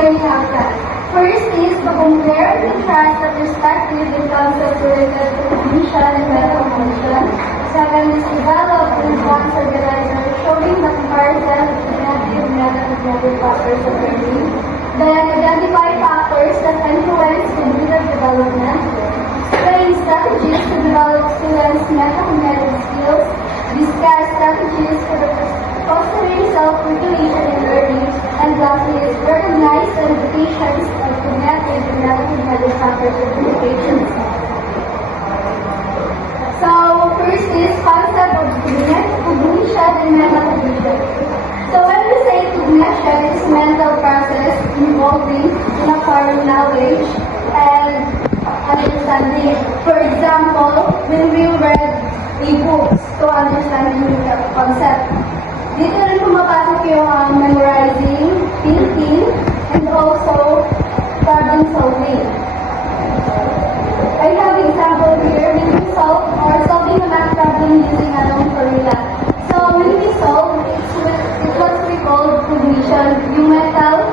learning outcomes. First is to compare and contrast the perspective in concepts related to cognition and metacognition. Second is develop and advance organizer, showing the comparison of cognitive and metacognitive factors of learning. Then identify factors that influence cognitive development. Train strategies to develop students' metacognitive skills. Discuss strategies for the fostering self-regulation in learning. And lastly is recognize the limitations of cognitive and metacognitive factors of communication. So first is concept of cognition and metacognition. So when we say cognition, it's mental process involving in acquiring knowledge and understanding. For example, when we read a book to understand the concept, dito rin pumapasok yung memorizing, thinking, and also problem solving. I have an example here. When we solve or solving a math problem using a known formula. So when we solve, it's what we call cognition. Yung mental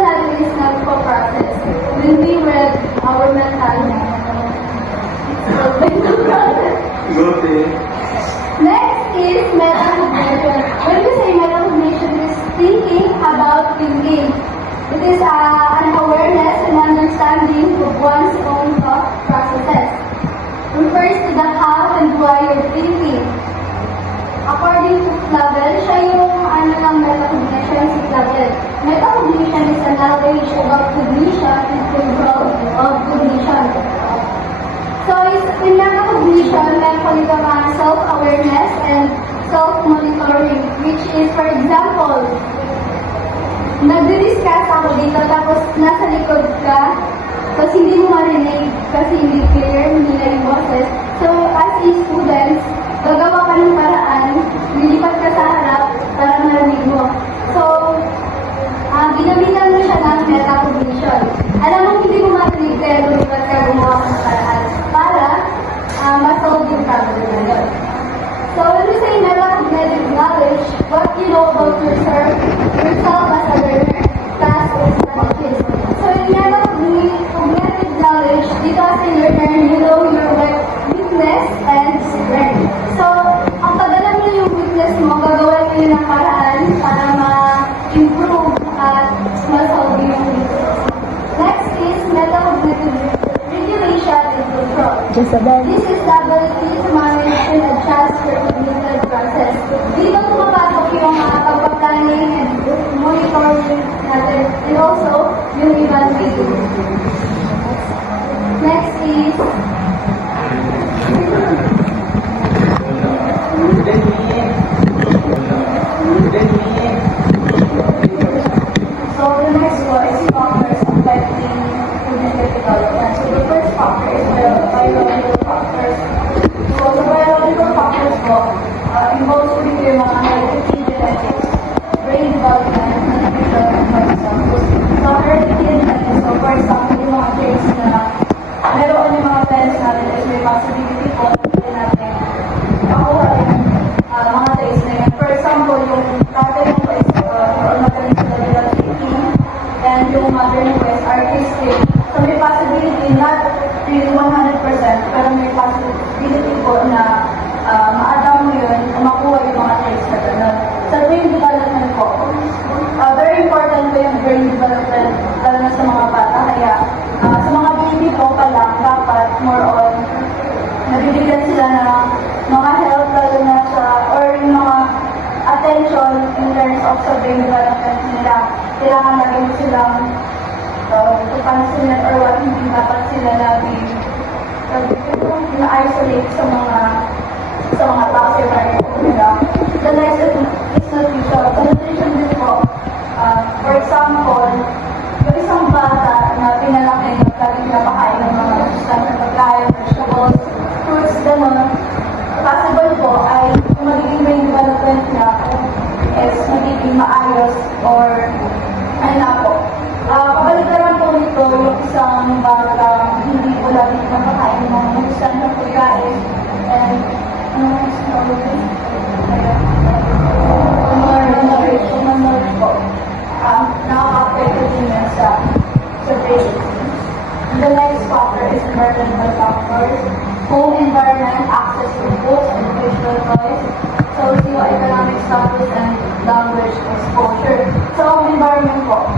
natin is not for process. When we read our mental process. Next is metacognition. When we say metacognition, it is thinking about thinking. It is an awareness and understanding of one's own thought processes. Refers to the how and why you're thinking. According to Flavel, siya yung ng metacognition si Flavel. Metacognition is a knowledge about cognition and control of cognition. So in metacognition, meron ka mga self-awareness and self-monitoring, which is, for example, nagdi-discuss ako dito, tapos nasa likod ka, tapos hindi mo marinig kasi hindi clear, hindi na yung boses. So, as a student, gagawa ka ng paraan, lilipat ka sa harap para marinig mo. So, ginamitan mo siya ng metacognition. Alam mo, hindi mo marinig kaya lumipat ka gumawa ng paraan para ma-solve yung problem na yun. So, when we say metacognitive knowledge, what you know about yourself as a learner, tasks, and strategies. So, in metacognitive knowledge, dito as a learner, you know your weakness and strength. So, ang pag alam mo yung weakness mo, gagawin mo yun ng paraan para ma-improve at ma-solve yung weakness. Next is metacognitive regulation and control. This is the ability to manage and adjust your cognitive process. Dito pumapasok yung pagpa-planning and monitoring natin, and also yung evaluating. Next is so the next one is factors affecting cognitive development. So the first factor is the biological factors. So the biological factors po involves with yung mga heredity, genetics, brain development, nutrition, and for example. So heredity and genetics, so for example, yung mga traits na meron yung mga parents natin is may possibility po na natin makuha yung mga traits na yan. For example, yung tatay mo is magaling sa level 18 and yung mother mo is artistic. So may possibility, not really 100%, pero may possibility po na ma-adapt mo yun o makuha yung mga traits na gano'n. Sa brain development po, very important po yung brain development lalo na sa mga bata. Kaya sa mga baby po pa lang, dapat more on nabibigyan sila ng mga help lalo na sa or yung mga attention in terms of sa brain development nila. Kailangan laging silang papansinan or what hindi dapat sila lagi na-isolate sa mga tao sa nila. The next is nutrition. Sa nutrition din po, for example, yung isang bata na pinalaki na laging napakain ng mga sustansya pagkain, vegetables, fruits, gano'n, possible po ay yung magiging brain development niya is magiging maayos or ay na po. Kabalitaran po nito yung isang bata hindi po laging napakain ng mga sustansya pagkain and nakaka-apekto din is environmental factors, home environment, access to books, educational choice, socio-economic status, and language exposure. So, home environment po.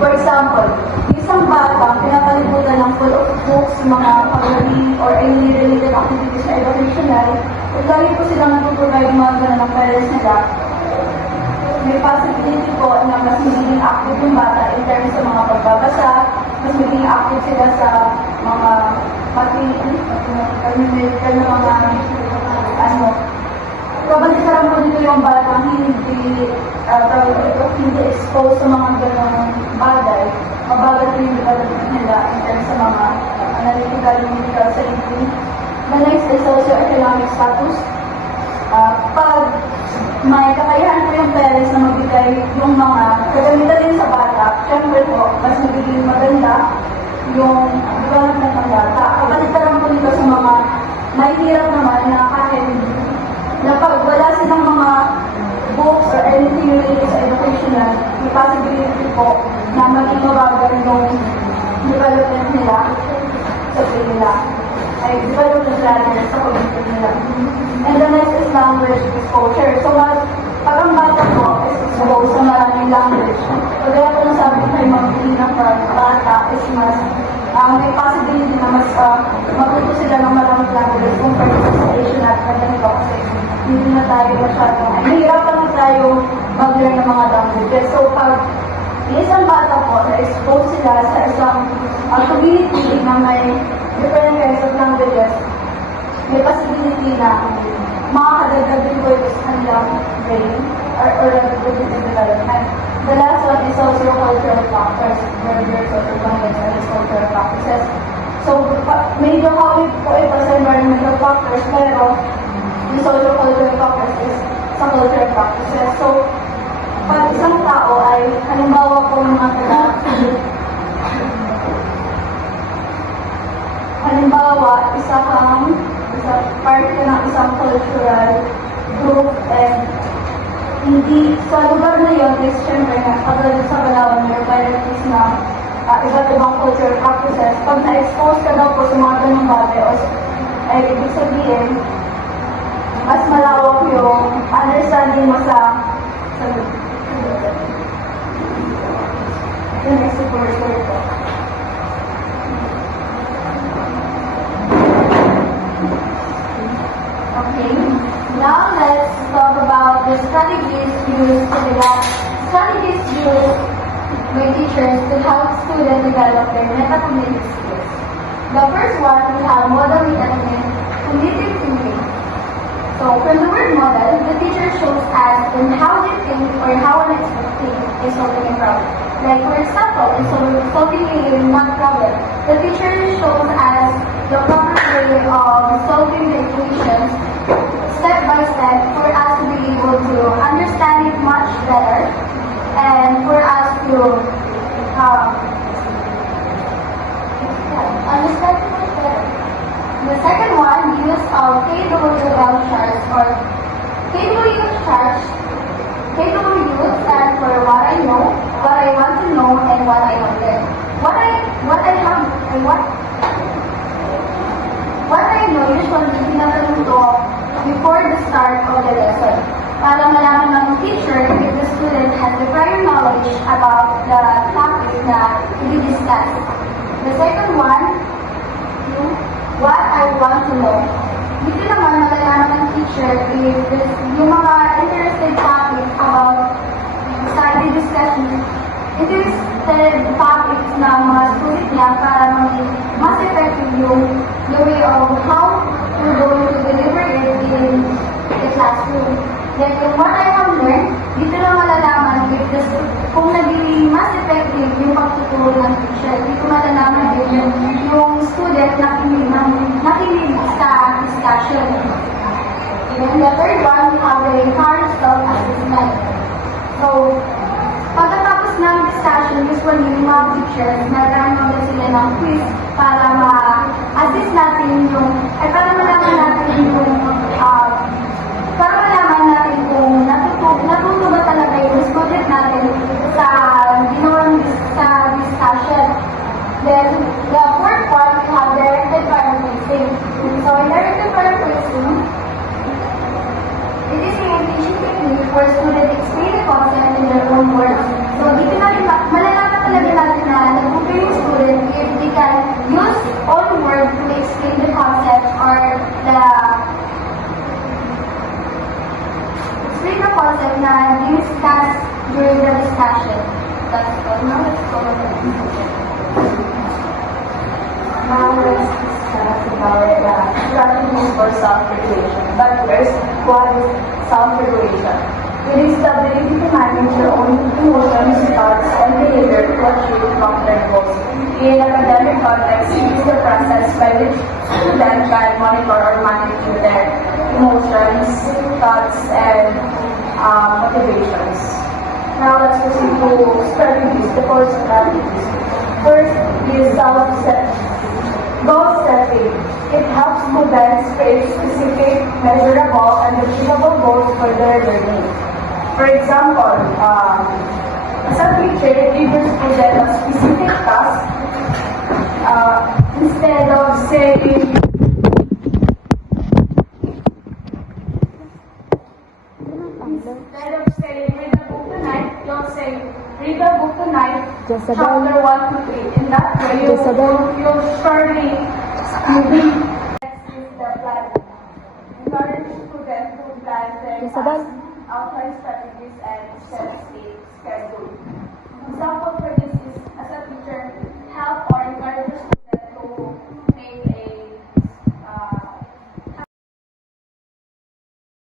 For example, isang bata, pinapalibutan ng full of books, mga paglabi, or any related activities na educational, at lagi po silang nagpo-provide mga ganun ng parents nila, may possibility po na mas magiging active yung bata in terms sa mga pagbabasa, mas magiging active sila sa mga kabalisaran po dito yung bata hindi exposed sa mga ganong bagay, mabagal po yung development nila in terms sa mga analytical, medical, scientific. The next is socio-economic status. Pag may kakayahan po yung parents na magbigay yung mga kagamitan din sa bata, syempre po, mas magiging maganda yung development ng bata. Kabalitaran po nito sa mga mahihirap naman na kahit na pag wala silang mga books or anything related sa educational, may possibility po na maging mabagal yung development nila sa nila. Ay, development rather sa community nila. And the next is language exposure. So, pag ang bata po is exposed sa maraming language, kagaya po nasabi ko yung mag-pili ng bata is mas may possibility na mas matuto sila ng maraming language compared sa Asian at ganito kasi hindi na tayo masyadong, nahihirapan na tayo mag-learn ng mga languages. So, pag isang bata po na-expose sila sa isang community na may different kinds of languages, may possibility na makakadagdag din po ito sa kanilang brain or cognitive development. The last one is socio-cultural factors, their social context and cultural practices. So, medyo kami po ito sa environmental factors, pero yung socio-cultural factors is sa cultural practices. So, pag isang tao ay, halimbawa po mga halimbawa, part ka ng isang cultural group and hindi, sa lugar na yun, is syempre nga, pagdating sa Palawan, may varieties na iba't ibang cultural practices. Pag na-expose ka daw po sa mga ganong bagay, ay ibig sabihin, mas malawak yung understanding mo sa next support ko. Okay, now let's talk about the strategies used by teachers to help students develop their metacognitive skills. The first one, we have model metacognitive thinking. So, from the word model, the teacher shows us in how they think or how an expert thinks in solving a problem. Like, for example, in solving a math problem, the teacher shows us the proper way of solving the equations step by step for us to be able to understand it much better and for us to understand it much better. The second one, use of KWL charts or KW charts. KW stands for what I know, what I want to know, and what I want to learn. What I know usually tinatanong ko before the start of the lesson para malaman ng teacher if the student has the prior knowledge about the topic na i-discuss. The second one, what I want to know. Dito naman malalaman ng teacher if yung mga interested topics about study discussion, interested topics na mga student niya para mas effective yung way of how we're going to deliver it in the classroom. Then yung what I have learned, dito na malalaman kung naging mas effective yung pagtuturo ng teacher. Dito malalaman din yung student nakinig sa discussion. Then the third one, we have the encouraged self-assessment. So, pagkatapos ng discussion, usually yung mga teachers, nagkakaroon na sila ng quiz para ma-assist natin para malaman natin kung natuto ba talaga yung student natin sa discussion. Then, these tasks during the discussion. That's all. Now let's go over the conclusion. Now let's discuss about the strategies for self-regulation. But first, what is self-regulation? It is the ability to manage your own emotions, thoughts, and behavior to achieve long-term goals. In academic context, it is the process by which students can monitor or manage their emotions, thoughts, and motivations. Now let's proceed to strategies, the four strategies. First is goal setting. It helps students create specific, measurable, and achievable goals for their learning. For example, as a teacher, it gives your student a specific task instead of saying read a book tonight, you'll say read a book tonight, Jezebel. chapter 1 to 3. In that way, Jezebel. you'll surely read. Next is the planning. Encourage students to plan their Jezebel. tasks, outline strategies, and